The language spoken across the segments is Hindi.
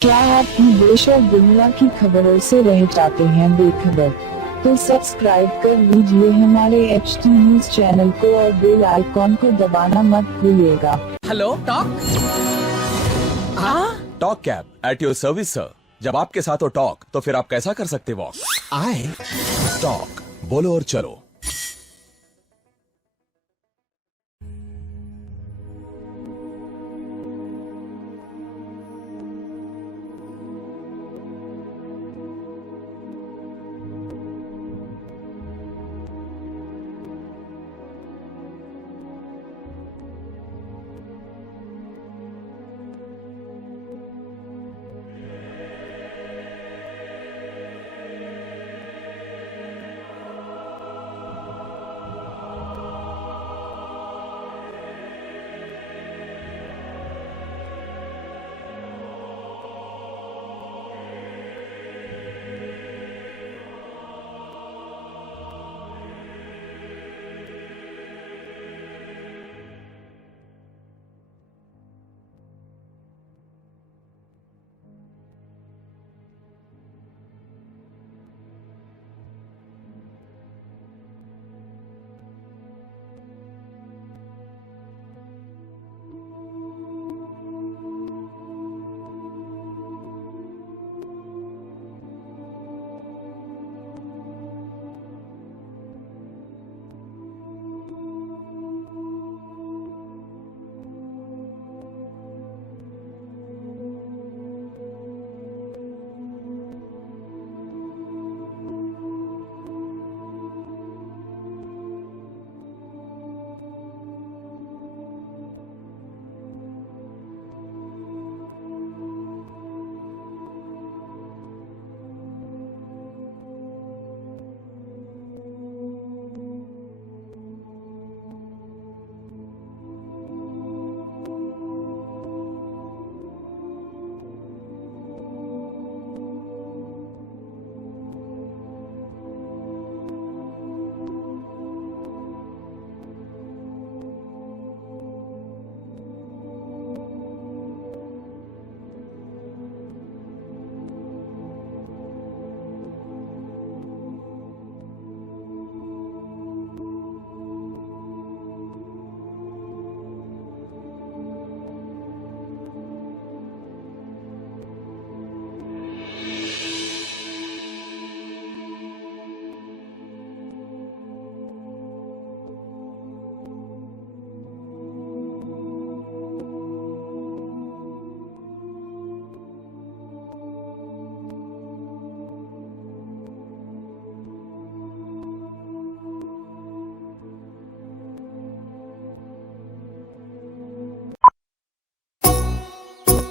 क्या आप देश और दुनिया की खबरों से रह जाते हैं बेखबर? तो सब्सक्राइब कर लीजिए हमारे HT न्यूज चैनल को और बेल आइकॉन को दबाना मत भूलिएगा। Hello talk. Talk cab at your service sir. जब आपके साथ हो टॉक तो फिर आप कैसा कर सकते वॉक? आए टॉक बोलो और चलो।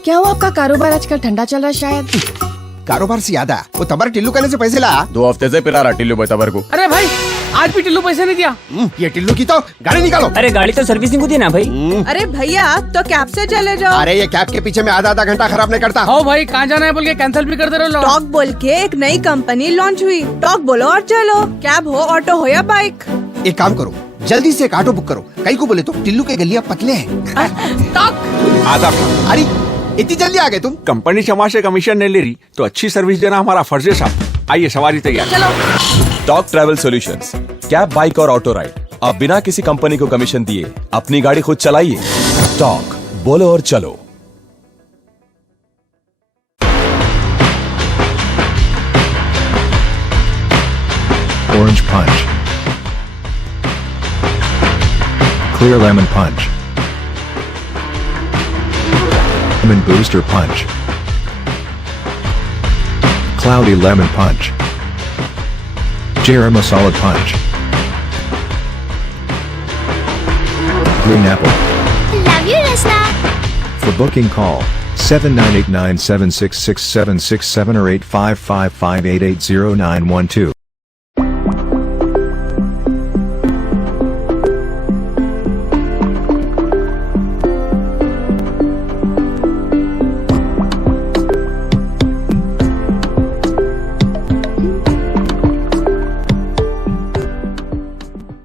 क्या हुआ आपका कारोबार आजकल ठंडा चल रहा है शायद? कारोबार से याद आया, वो तबर टिल्लू कहने से पैसे ला। 2 हफ्ते से पिला रहा टिल्लू तबर को। अरे भाई आज भी टिल्लू पैसे नहीं दिया। ये टिल्लू की तो गाड़ी निकालो। अरे गाड़ी तो सर्विसिंग होती है ना भाई। अरे भैया तो कैब से चले जाओ। अरे ये कैब के पीछे में आधा घंटा खराब नहीं करता। हो भाई कहाँ जाना है बोल के कैंसिल भी कर दे रहे हो। टॉक बोल के एक नई कंपनी लॉन्च हुई। टॉक बोलो और चलो। कैब हो, ऑटो हो या बाइक। एक काम करो, जल्दी से एक ऑटो बुक करो। कहीं को बोले तो टिल्लू के गलियां पतले हैं। टॉक आधा अरे इतनी जल्दी आ गए तुम? कंपनी क्षमा से कमीशन नहीं ले रही तो अच्छी सर्विस देना हमारा फर्ज है साहब। आइए सवारी तैयार। चलो। Talk travel solutions, cab, bike और ऑटो राइड। अब बिना किसी कंपनी को कमीशन दिए अपनी गाड़ी खुद चलाइए। टॉक बोलो और चलो। Orange Punch, Clear Lemon Punch, Lemon Booster Punch, Cloudy Lemon Punch, Jera Masala Punch, Green Apple. Love you, Rasna. For booking call 7989766767 or 8555880912.